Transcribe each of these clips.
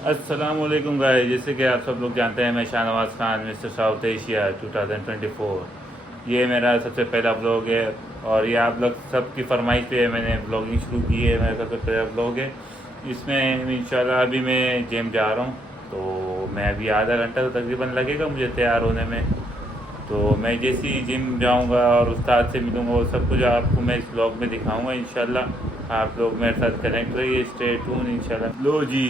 अस्सलामुअलैकुम गाइस, जैसे कि आप सब लोग जानते हैं मैं Shahnawaz Khan mister south Asia 2024 ये मेरा सबसे पहला ब्लॉग है। और ये आप लोग सबकी फरमाइश पे मैंने ब्लॉगिंग शुरू की है। मेरा सबसे पहला ब्लॉग है। इसमें इंशाल्लाह अभी मैं जिम जा रहा हूँ, तो मैं अभी आधा घंटा तो तकरीबन लगेगा मुझे तैयार होने में। तो मैं जैसे ही जिम जाऊँगा और उस्ताद से मिलूँगा वो सब कुछ आपको मैं इस ब्लॉग में दिखाऊँगा इंशाल्लाह। आप लोग मेरे साथ कनेक्ट रहिए, स्टे ट्यून इंशाल्लाह। लो जी,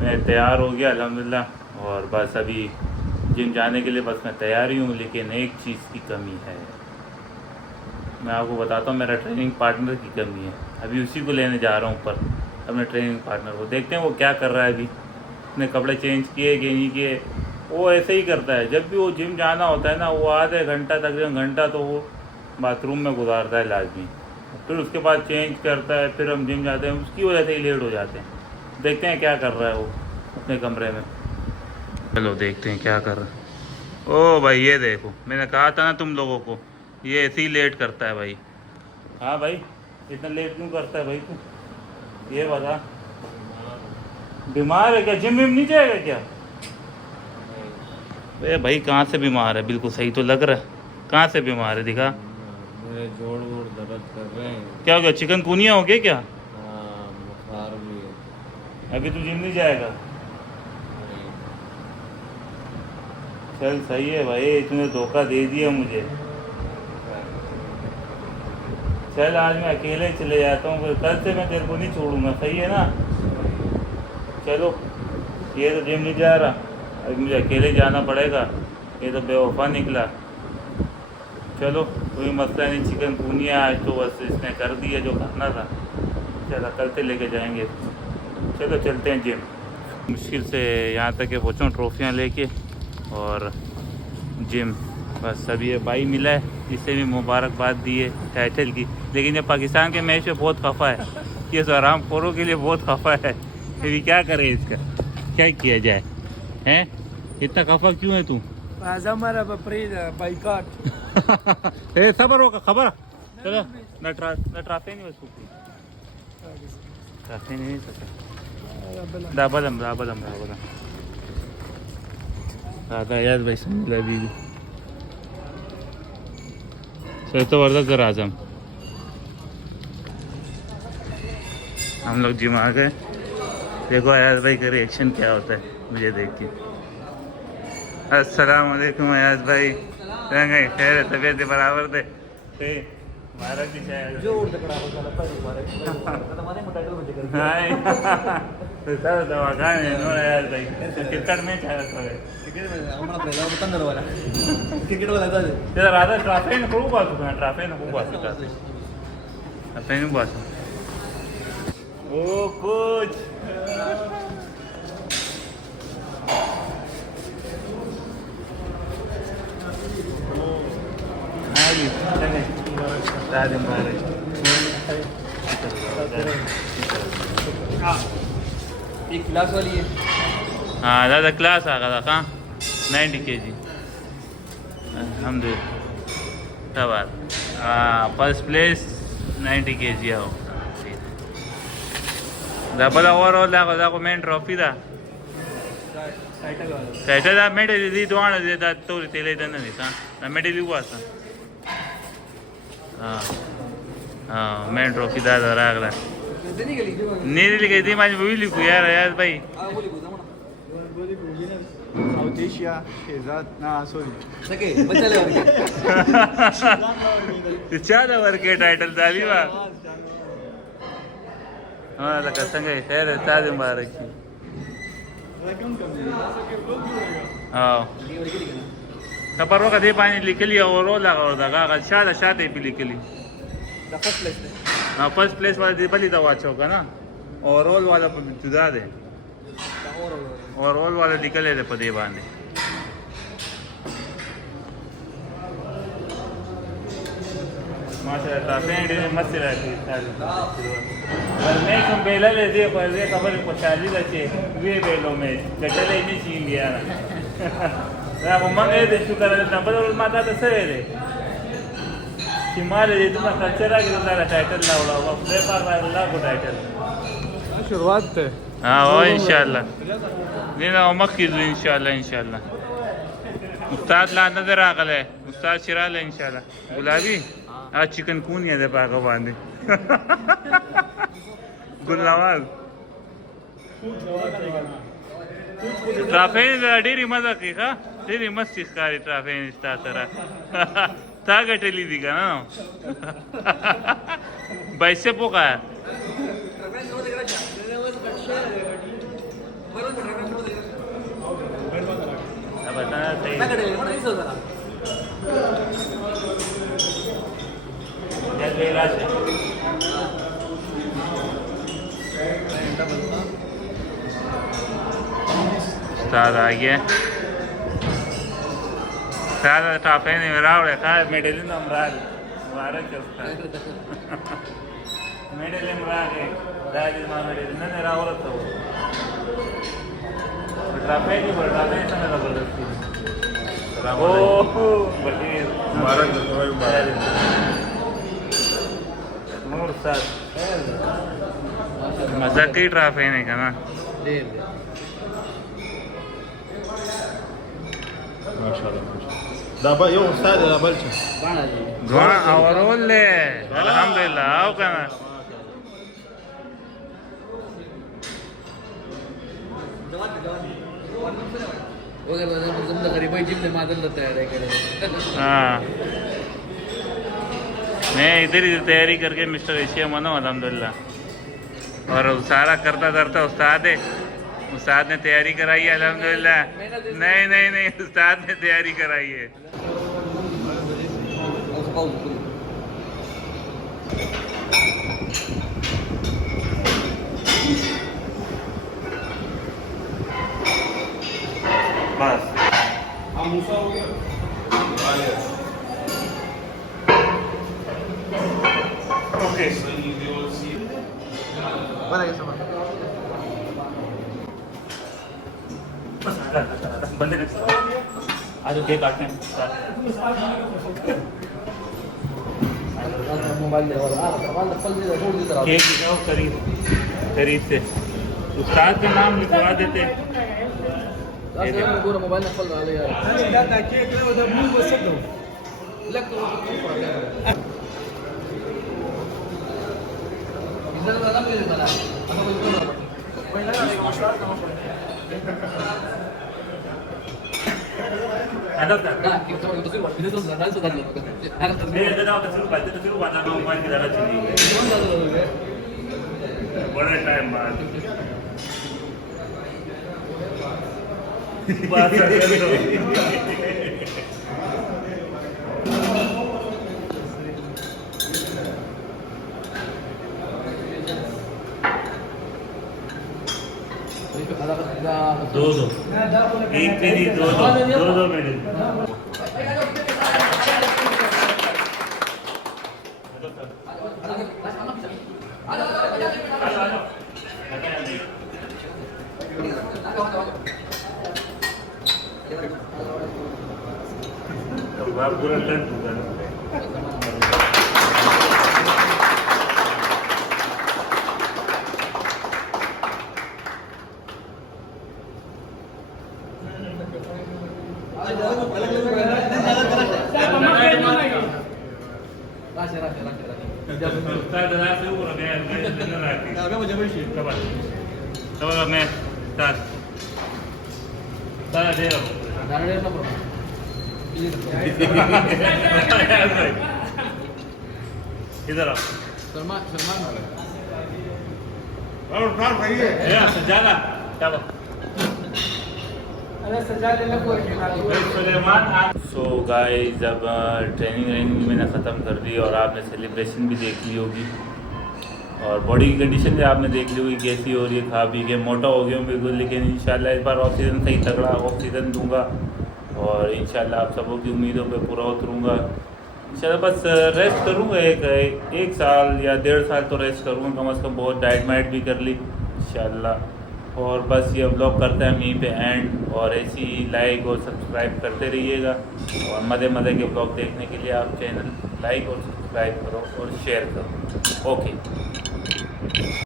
मैं तैयार हो गया अल्हम्दुलिल्लाह। और बस अभी जिम जाने के लिए बस मैं तैयार ही हूँ, लेकिन एक चीज़ की कमी है। मैं आपको बताता हूँ, मेरा ट्रेनिंग पार्टनर की कमी है। अभी उसी को लेने जा रहा हूँ ऊपर, अपने ट्रेनिंग पार्टनर को। देखते हैं वो क्या कर रहा है। अभी उसने कपड़े चेंज किए कि नहीं किए। वो ऐसे ही करता है, जब भी वो जिम जाना होता है ना, वो आधे घंटा तकरीबन घंटा तो वो बाथरूम में गुजारता है लाजमी। फिर उसके बाद चेंज करता है, फिर हम जिम जाते हैं। उसकी वजह से ही लेट हो जाते हैं। देखते हैं क्या कर रहा है वो अपने कमरे में। चलो देखते हैं क्या कर रहा है। ओ भाई ये देखो, मैंने कहा था ना तुम लोगों को, ये ऐसे ही लेट करता है भाई। हाँ भाई, इतना लेट क्यों करता है भाई तू, ये बता। बीमार है क्या? जिम विम नहीं जाएगा क्या? अरे भाई कहाँ से बीमार है? बिल्कुल सही तो लग रहा है। कहाँ से बीमार है, दिखा। मेरे जोड़ वोड़ दर्द कर रहे हैं। क्या हो गया? चिकनगुनिया हो गया क्या? हाँ, बुखार भी है। अभी तू जिम नहीं जाएगा? चल सही है भाई, तूने धोखा दे दिया मुझे। चल आज मैं अकेले चले जाता हूँ, फिर कल से मैं तेरे को नहीं छोड़ूंगा, सही है ना? चलो, ये तो जिम नहीं जा रहा, अब मुझे अकेले जाना पड़ेगा। ये तो बेवफा निकला। चलो कोई मसला नहीं, चिकनगुनिया आज तो बस इसने कर दिया जो करना था। चलो कल से लेके जाएंगे। चलो चलते हैं जिम। मुश्किल से यहाँ तक के पहुँचा ट्रॉफियाँ लेके और जिम। बस अभी ये भाई मिला है, इससे भी मुबारकबाद दी है टाइटल की। लेकिन ये पाकिस्तान के मैच में बहुत खफा है, ये आराम खोरों के लिए बहुत खफा है। अभी क्या करें इसका, क्या किया जाए? हैं इतना खफा क्यों है तू? हमारा बाइकॉट ए सबर होगा खबर। चलो ना ट्राफे नहीं उसको ट्राफे नहीं सकता। दाबदम दाबदम दाबदम दादा याद भाई सुन ले भी। सर तो वर्दर आजम हम लोग जिम आ गए। देखो अयाज भाई का रिएक्शन क्या होता है मुझे देख के। अस्सलाम वालेकुम अयाज भाई, खैर तबीयत बराबर थे भारत की शायद जो उड़ तकड़ा हो चला पर मारे हमारे मोटाइल में जिक्र हाय तो सर दवाखान है नो अयाज भाई। क्रिकेट मैच आया था क्रिकेट में हमारा पहला बतंदर वाला क्रिकेट वाला था तेरा राधा ट्राफे ने खूब बात सुना, ट्राफे ने खूब बात सुना, ट्राफे ने बात ओ कुछ एक क्लास वाली है। हाँ दादा क्लास आ गया था कहाँ 90 kg अल्हम्दुलिल्लाह। हाँ फर्स्ट प्लेस 90 kg आओ दाबला ओवरऑल दाको मेन ट्रॉफी था टाइटल वाला टाइटल मेडल दी दोण देता तो तेले दन था ना मेडल हुआ था। हाँ हाँ मेन ट्रॉफी दादा रागला नहीं गली नहीं लिखी थी मैं वही लिखू यार भाई। बोली बोल साउथ एशिया शेजात ना सॉरी सके बच्चा ले चार ओवर के टाइटल डाली बा। हाँ लगा संगे खैर ताज मुबारक की। हाँ खबर हो कभी पानी लिख लिया और लगा और लगा शाद शाद भी लिख ली। फर्स्ट प्लेस हाँ फर्स्ट प्लेस वाला दीपाली तो वाच होगा ना, और रोल वाला जुदा दे और रोल वाला निकले थे पदे बांधे। माशाल्लाह ट्राफिक मस्त रहती है। मैं तुम बेला ले दे पर दे खबर को शादी दे वे बेलो में जगले नहीं चीन गया ना वो मंगे दे शुक्र है ना बदल माता तो सही है कि मारे ये तुम्हारा कल्चर आ गया टाइटल लावड़ा वो प्ले पार वाला को टाइटल शुरुआत हाँ वो इंशाल्लाह नहीं ना उमक की इंशाल्लाह उस्ताद ला नजर आ गए उस्ताद शिरा ले इंशाल्लाह गुलाबी आज चिकन कून है दे पाको बांधे गुल नवाज ट्राफेन डेरी मजा की का डेरी मस्ती कारी ट्राफेन इस्ता तरह ता गटली दी का ना बैसे पोका है बताना उस्ताद आ गया सारा टाफे ने मेरा उड़े खा मेडल ना मराल मुबारक है उस्ताद मेडल मरा के दादी मां मेडल ना मेरा और तो ट्राफे की बड़ा है ना जबरदस्ती ओ बड़ी मुबारक नूर साथ मजा की ट्राफे ने का ना Daba yo ustad da balcha. दुआ और ले अल्हम्दुलिल्लाह आओ kana हाँ मैं इधर ही तैयारी करके मिस्टर एशिया मनो अल्हम्दुलिल्लाह और सारा करता करता उस्ताद ने तैयारी कराई है अल्हम्दुलिल्लाह नहीं उस्ताद ने तैयारी कराई है बस ओके बंदे आज केक काटने केक दिखाओ करीब से उस्ताद का नाम लिखवा देते मोबाइल खोल रहा है यार बड़े टाइम बाद दो एक पे नहीं दो मेडल पूरा लड़ चुका है इधर आओ सलमान सजादा चलो सो गाइस जब ट्रेनिंग मैंने ख़त्म कर दी और आपने सेलिब्रेशन भी देख ली होगी और बॉडी की कंडीशन भी आपने देख ली होगी कैसी हो रही है खा पी के मोटा हो गया हूँ बिल्कुल लेकिन इंशाल्लाह इस बार ऑक्सीजन सही तगड़ा ऑक्सीजन दूंगा और इंशाल्लाह आप सबों की उम्मीदों पे पूरा उतरूँगा इंशाल्लाह बस रेस्ट करूँगा एक साल या 1.5 साल तो रेस्ट करूँगा कम से कम बहुत डाइट माइट भी कर ली इंशाल्लाह और बस ये व्लॉग करते हैं यहीं पे एंड और ऐसी लाइक और सब्सक्राइब करते रहिएगा और मज़े मज़े के व्लॉग देखने के लिए आप चैनल लाइक और सब्सक्राइब करो और शेयर करो ओके